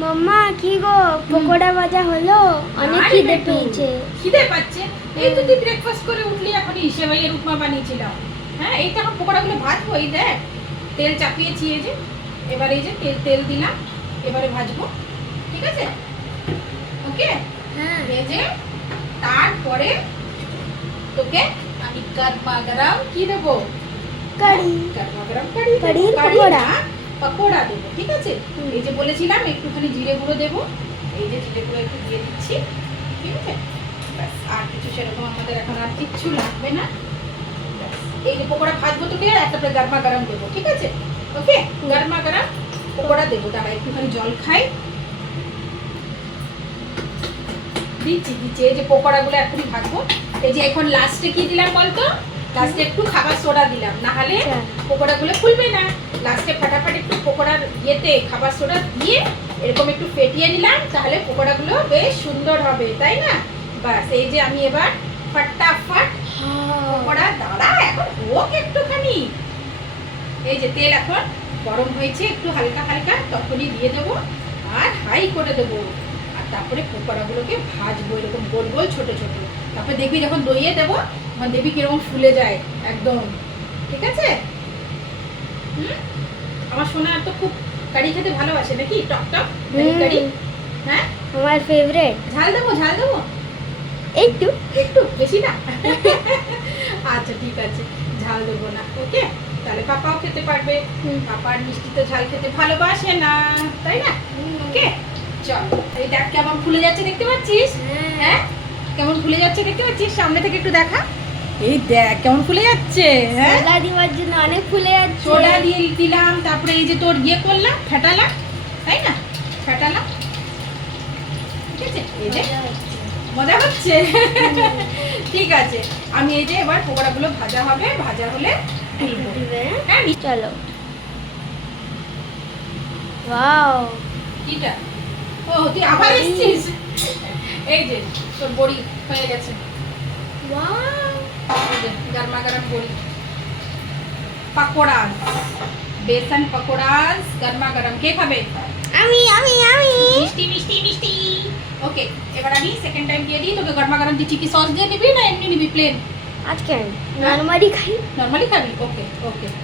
মাম্মা কি গো পকোড়া ভাজা হলো? অনেক খিদে পেয়েছে। খিদে পাচ্ছে? এই তো তুই ব্রেকফাস্ট করে উঠলি, এখনই সেমাইয়ের উপমা বানিয়েছিলাম। হ্যাঁ, এই তো এখন পকোড়াগুলো ভাজবো। এই দেখ তেল চাপিয়েছি, এই যে এবার এই যে তেল দিলাম, এবারে ভাজবো। ঠিক আছে, ওকে। হ্যাঁ এই যে তারপরে তোকে আমি গরমা গরম কি দেবো? কারি। গরমা গরম কারি দেবো। কারির কারি পকোড়া। না, পকোড়া দেবো। ঠিক আছে, এই যে বলেছিলাম একটুখানি জিরে গুঁড়ো দেবো, এই যে জিরে গুঁড়ো একটু দিয়ে দিচ্ছি। ঠিক আছে, ব্যাস আর কিছু সেরকম আমাদের এখন আর কিচ্ছু লাগবে না। ব্যাস এই যে পকোড়া ভাজবো তোকে আর একটা গরমা গরম দেবো। ঠিক আছে, ওকে। গরমা গরম পকোড়া দেবো, দাঁড়া একটুখানি জল খাই। দিচ্ছি দিচ্ছি, এই যে পকোড়াগুলো এখনই ভাজবো। এই যে এখন লাস্টে কি দিলাম বলতো? লাস্টে একটু খাবার সোডা দিলাম, না হলে পকোড়াগুলো ফুলবে না। লাস্টে ফাটাফাটি একটু পকোড়ার ইয়েতে খাবার সোডা দিয়ে এরকম একটু ফেটিয়ে নিলাম, তাহলে পকোড়াগুলো বেশ সুন্দর হবে, তাই না? বাস এই যে আমি এবার ফাটাফাট পকোড়া, দাঁড়া এখন হোক একটুখানি। এই যে তেল এখন গরম হয়েছে, একটু হালকা হালকা, তখনই দিয়ে দেবো আর হাই করে দেবো। আর তারপরে পকোড়াগুলোকে ভাজবো এরকম গোল গোল ছোট ছোট। তারপরে দেখবি যখন দইয়ে দেবো তখন দেখবি কিরকম ফুলে যায় একদম। ঠিক আছে, আমার সোনা তো খুব কারি খেতে ভালোবাসে নাকি? টক টক কারি। হ্যাঁ, আমার ফেভারিট। ঝাল দেবো? ঝাল দেবো একটু একটু, বেশি না। আচ্ছা ঠিক আছে, ঝাল দেবো না। ওকে, তাহলে পাপাও খেতে পারবে। পাপার মিষ্টি তো ঝাল খেতে ভালোবাসে না, তাই না? ওকে, চল। এই দেখ কেমন ফুলে যাচ্ছে, দেখতে পাচ্ছিস? হ্যাঁ, কেমন ফুলে যাচ্ছে দেখতে পাচ্ছিস? সামনে থেকে একটু দেখা। এই দেখ কেমন ফুলে যাচ্ছে। হ্যাঁ, সোডা দেওয়ার জন্য অনেক ফুলে যাচ্ছে। সোডা দিয়ে দিলাম, তারপরে এই যে তোর ইয়ে করলাম, ফেটালাম, তাই না? ফেটালাম। ঠিক আছে, এই যে মজা হচ্ছে। ঠিক আছে, আমি এই যে এবার পকোড়াগুলো ভাজা হবে, ভাজা হলে তুলবো। হ্যাঁ, চলো। ওয়াও, কিটা? ও তুই আবার এসেছিস? এই যে তোর বড়ি হয়ে গেছে। ওয়াও, এই যে গরমা গরম বড়ি, পাকোড়া, বেসন পকোড়াস গরমা গরম। কে খাবে? আমি আমি আমি মিষ্টি মিষ্টি মিষ্টি। ওকে, এবার আমি সেকেন্ড টাইম দিয়ে দিই তোকে গরমা গরম দিচ্ছি। কি সস দিয়ে নিবি না এমনি নিবি প্লেন? আজকে আমি নরমালি খাই। নরমালি খাবি? ওকে ওকে।